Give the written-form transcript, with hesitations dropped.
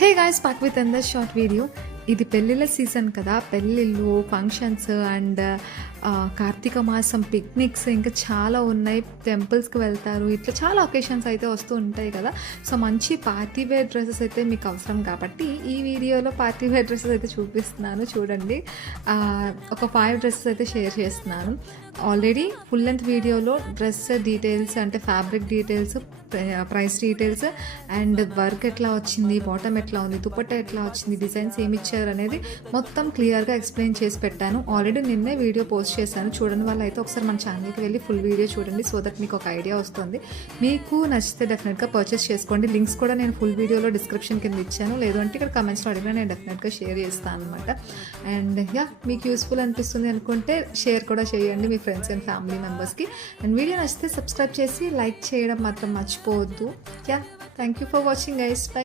Hey guys, back with another short video. ఇది పెళ్ళిళ్ళ season కదా, పెళ్ళిళ్ళు, ఫంక్షన్స్ అండ్ కార్తీక మాసం పిక్నిక్స్ ఇంకా చాలా ఉన్నాయి. టెంపుల్స్కి వెళ్తారు, ఇట్లా చాలా ఒకేషన్స్ అయితే వస్తూ ఉంటాయి కదా. సో మంచి పార్టీ వేర్ డ్రెస్సెస్ అయితే మీకు అవసరం కాబట్టి ఈ వీడియోలో పార్టీ వేర్ డ్రెస్సెస్ అయితే చూపిస్తున్నాను. చూడండి, ఒక 5 డ్రెస్సెస్ అయితే షేర్ చేస్తున్నాను. ఆల్రెడీ ఫుల్ లెంత్ వీడియోలో డ్రెస్ డీటెయిల్స్ అంటే fabric details, price details and work ఎట్లా వచ్చింది, బాటమ్ ఎట్లా ఉంది, దుపట్టా ఎట్లా వచ్చింది, డిజైన్స్ ఏమి ఇచ్చారు అనేది మొత్తం క్లియర్గా ఎక్స్ప్లెయిన్ చేసి పెట్టాను. ఆల్రెడీ నిన్నే వీడియో పోస్ట్ చేశాను. చూడని వాళ్ళు అయితే ఒకసారి మన ఛానల్కి వెళ్ళి ఫుల్ వీడియో చూడండి, సో దట్ మీకు ఒక ఐడియా వస్తుంది. మీకు నచ్చితే డెఫినెట్గా పర్చేస్ చేసుకోండి. లింక్స్ కూడా నేను ఫుల్ వీడియోలో డిస్క్రిప్షన్ కింద ఇచ్చాను, లేదంటే ఇక్కడ కమెంట్స్లో అడిగినా నేను డెఫినెట్గా షేర్ చేస్తాను అనమాట. అండ్ మీకు యూస్ఫుల్ అనిపిస్తుంది అనుకుంటే షేర్ కూడా చేయండి మీ ఫ్రెండ్స్ అండ్ ఫ్యామిలీ మెంబర్స్కి. అండ్ వీడియో నచ్చితే సబ్స్క్రైబ్ చేసి లైక్ చేయడం మాత్రం మర్చిపోవద్దు. Thank you for watching guys. By.